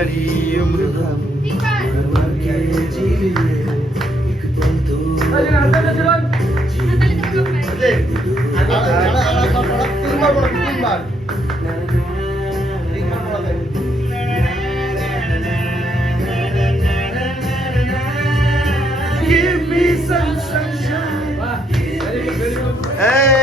കരയും Give me some sunshine. Hey.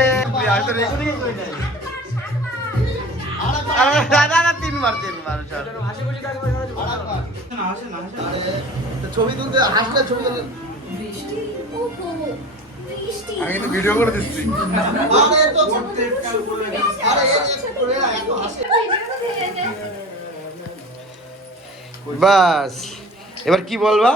ছবি তুলতে হাসলে ছবি তুলতে। বৃষ্টি ওহো বৃষ্টি। আমি কিন্তু ভিডিও করে দিচ্ছি। বাস। এবার কি বলবা?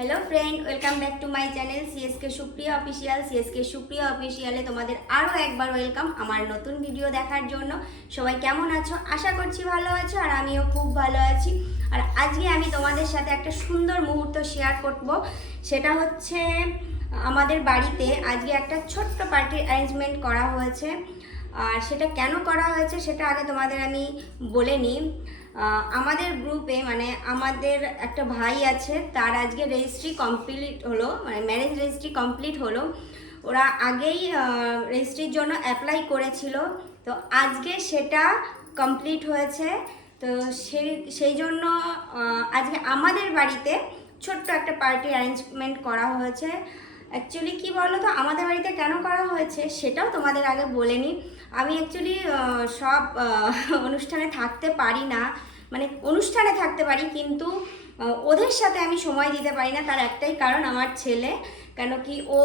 Hello friend welcome back to my channel CSK Supriya official CSK Supriya অফিসিয়ালে তোমাদের আরও একবার ওয়েলকাম আমার নতুন ভিডিও দেখার জন্য। সবাই কেমন আছো? আশা করছি ভালো আছো আর আমিও খুব ভালো আছি। আর আজকে আমি তোমাদের সাথে একটা সুন্দর মুহূর্ত শেয়ার করব। সেটা হচ্ছে, আমাদের বাড়িতে আজকে একটা ছোট্ট পার্টির অ্যারেঞ্জমেন্ট করা হয়েছে। আর সেটা কেন করা হয়েছে সেটা আগে তোমাদের আমি বলে নিই। আমাদের গ্রুপে মানে আমাদের একটা ভাই আছে, তার আজকে রেজিস্ট্রি কমপ্লিট হলো মানে ম্যারেজ রেজিস্ট্রি কমপ্লিট হলো। ওরা আগেই রেজিস্ট্রির জন্য অ্যাপ্লাই করেছিল। তো আজকে সেটা কমপ্লিট হয়েছে। তো সেই সেই জন্য আজকে আমাদের বাড়িতে ছোট্ট একটা পার্টি অ্যারেঞ্জমেন্ট করা হয়েছে। অ্যাকচুয়ালি কি বলো তো আমাদের বাড়িতে কেন করা হয়েছে সেটাও তোমাদের আগে বলে নিই আমি অ্যাকচুয়ালি সব অনুষ্ঠানে থাকতে পারি না। মানে অনুষ্ঠানে থাকতে পারি, কিন্তু ওদের সাথে আমি সময় দিতে পারি না। তার একটাই কারণ আমার ছেলে, কেন কি ও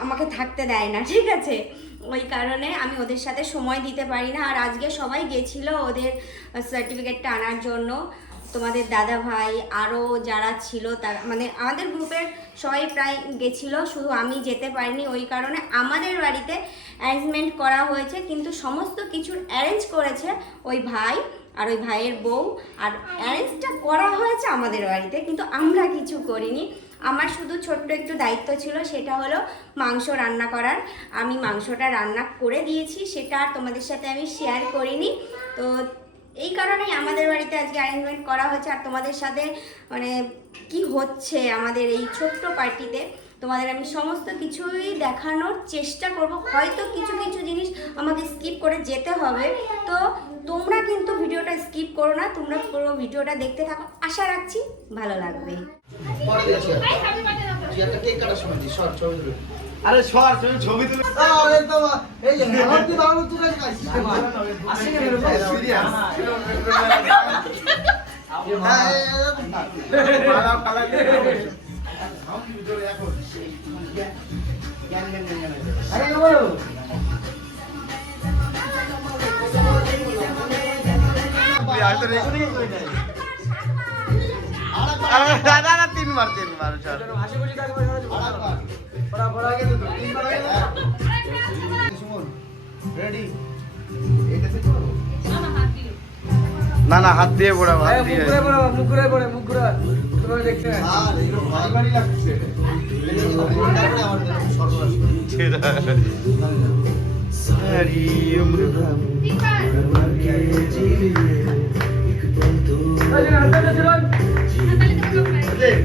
আমাকে থাকতে দেয় না, ঠিক আছে? ওই কারণে আমি ওদের সাথে সময় দিতে পারি না। আর আজকে সবাই গেছিল ওদের সার্টিফিকেটটা আনার জন্য। তোমাদের দাদা ভাই আরও যারা ছিল তারা মানে আমাদের গ্রুপের সবাই প্রায় গেছিল, শুধু আমি যেতে পারিনি, ওই কারণে আমাদের বাড়িতে অ্যারেঞ্জমেন্ট করা হয়েছে, কিন্তু সমস্ত কিছুর অ্যারেঞ্জ করেছে ওই ভাই আর ওই ভাইয়ের বউ, আর অ্যারেঞ্জটা করা হয়েছে আমাদের বাড়িতে, কিন্তু আমরা কিছু করিনি। আমার শুধু ছোট্ট একটু দায়িত্ব ছিল, সেটা হলো মাংস রান্না করার। আমি মাংসটা রান্না করে দিয়েছি, সেটা আর তোমাদের সাথে আমি শেয়ার করিনি। তো এই কারণেই আমাদের বাড়িতে আজকে অ্যারেঞ্জমেন্ট করা হয়েছে আর তোমাদের সাথে মানে কি হচ্ছে আমাদের এই ছোট্ট পার্টিতে তোমাদের আমি সমস্ত কিছুই দেখানোর চেষ্টা করব হয়তো কিছু কিছু জিনিস আমাকে স্কিপ করে যেতে হবে তো তোমরা কিন্তু ভিডিওটা স্কিপ করো না তোমরা পুরো ভিডিওটা দেখতে থাকো আশা রাখছি ভালো লাগবে আরে সর তুমি ছবি তুলে আরে তো এই যে হাত দিয়ে দাঁড়ানো তুলে খাইছিস আসে কেন এরকম? সিরিয়াস আর তো রেকর্ডিং করে নাই। দাদা না তিনবার তিনবার না না হাত দিয়ে পড়া হাত দিয়ে। মুকুরে পড়ে মুকুরে পড়ে দেখতে Give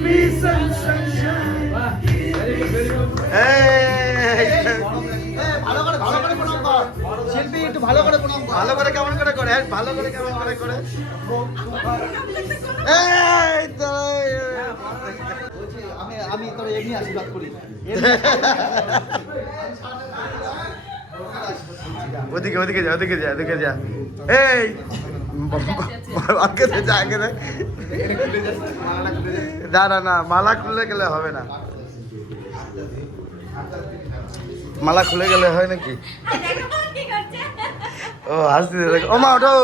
me some sunshine. ভালো করে ভালো করে প্রণাম কর। শিল্পী একটু ভালো করে প্রণাম ভালো করে কেমন করে করে ভালো করে কেমন করে করে এই তো বলছি, আমি আমি তোর এমনি আশীর্বাদ করি। ওদিকে ওদিকে যা ওদিকে যা ওদিকে যা। এই! আগে দে যা আগে না না না মালা খুলে গেলে হবে না। মালা খুলে গেলে হয় নাকি? ও হাসতে দেখো। ও মা ওঠো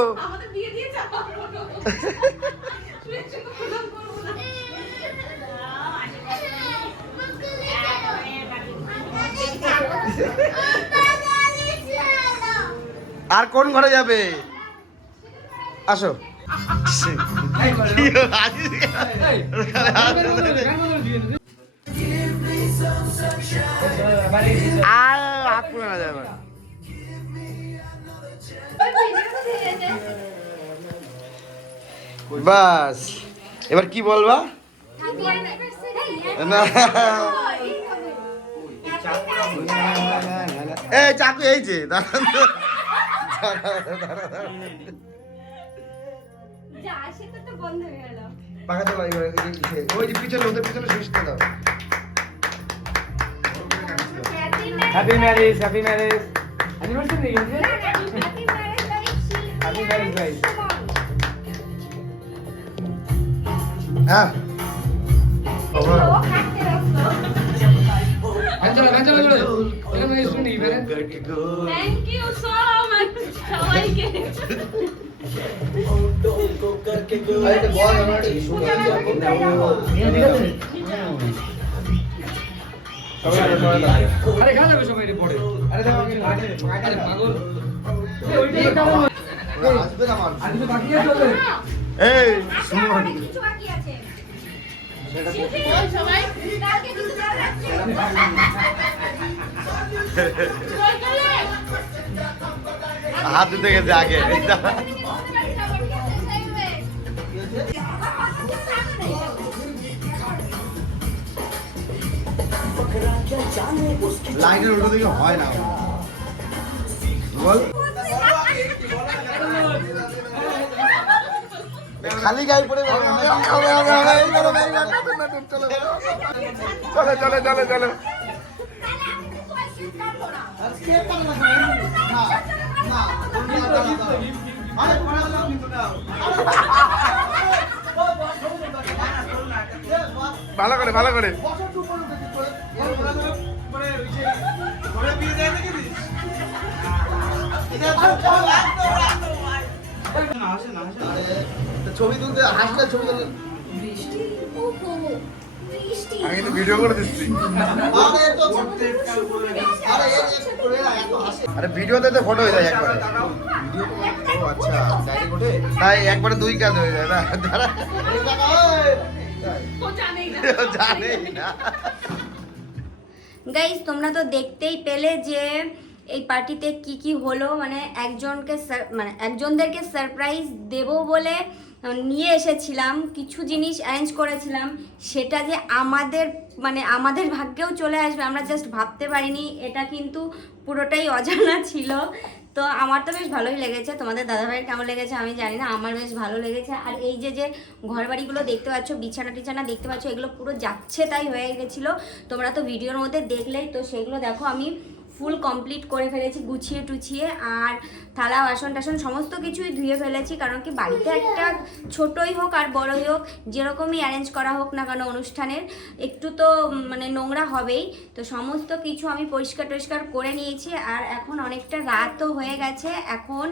আর কোন ঘরে যাবে? আসো। না বাস এবার কি বলবা? না। এই চাকু এই যে দাঁড়ান। তো। তো হয়ে ওই যে পিছনে ওদের পিছনে সুস্থ দাও। Happy marriage happy marriage anniversary happy marriage Happy marriage হ্যাঁ এবারে থ্যাংক ইউ সো মাচ সবাইকে। আরে খাওয়া যাবে সবাই পরে আরে দেখো আমি আরে পাগল। আসবে না মানুষ। আর বাকি আছে এই আচ্ছা, কিছু বাকি আছে। হাত ধুতে গেছে আগে। লাইনের উল্টো দিকে হয় না। বল। খালি গায়ে পড়ে চলে চলে চলে চলে। কে পারে না না না আরে পড়া গেল কিন্তু না ভালো করে ভালো করে। পরে পরে বিয়ে দেয় নাকি ছবি তুলতে হাসলে ছবি তুলতে? আমি কিন্তু ভিডিও করে দিচ্ছি। আরে ভিডিওতে তো ফটো হয়ে যায় একবারে। আচ্ছা তাই একবারে দুই কাজ হয়ে যায় না জানেই তোমরা তো দেখতেই পেলে যে এই পার্টিতে কি কি হলো? মানে একজনকে মানে একজনদেরকে সারপ্রাইজ দেব বলে নিয়ে এসেছিলাম, কিছু জিনিস অ্যারেঞ্জ করেছিলাম, সেটা যে আমাদের মানে আমাদের ভাগ্যেও চলে আসবে, আমরা জাস্ট ভাবতে পারিনি, এটা কিন্তু পুরোটাই অজানা ছিল। তো আমার তো বেশ ভালোই লেগেছে, তোমাদের দাদাভাইয়ের কেমন লেগেছে আমি জানি না, আমার বেশ ভালো লেগেছে। আর এই যে যে ঘর বাড়িগুলো দেখতে পাচ্ছ, বিছানা টিছানা দেখতে পাচ্ছ, এগুলো পুরো যাচ্ছে তাই হয়ে গেছিল। তোমরা তো ভিডিওর মধ্যে দেখলেই, তো সেগুলো দেখো, আমি ফুল কমপ্লিট করে ফেলেছি, গুছিয়ে টুছিয়ে, আর থালা, বাসন টাসন সমস্ত কিছুই ধুয়ে ফেলেছি, কারণ কি বাড়িতে একটা ছোটই হোক আর বড়ই হোক, যেরকমই অ্যারেঞ্জ করা হোক না কেন অনুষ্ঠানের, একটু তো মানে নোংরা হবেই। তো সমস্ত কিছু আমি পরিষ্কার টরিষ্কার করে নিয়েছি, আর এখন অনেকটা রাতও হয়ে গেছে, এখন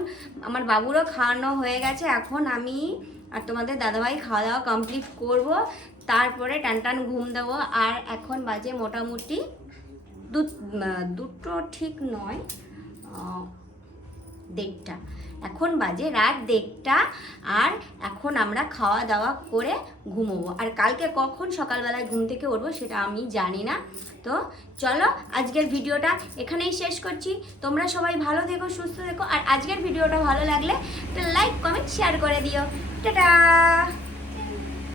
আমার বাবুরও খাওয়ানো হয়ে গেছে, এখন আমি আর তোমাদের দাদাভাই খাওয়া দাওয়া কমপ্লিট করব, তারপরে টান টান ঘুম দেবো, আর এখন বাজে মোটামুটি দুটো ঠিক নয় দেড়টা। এখন বাজে রাত দেড়টা, আর এখন আমরা খাওয়া দাওয়া করে ঘুমোবো। আর কালকে কখন সকালবেলায় ঘুম থেকে উঠবো সেটা আমি জানি না। তো চলো, আজকের ভিডিওটা এখানেই শেষ করছি। তোমরা সবাই ভালো থেকো, সুস্থ থেকো। আর আজকের ভিডিওটা ভালো লাগলে একটা লাইক কমেন্ট শেয়ার করে দিও। টাটা!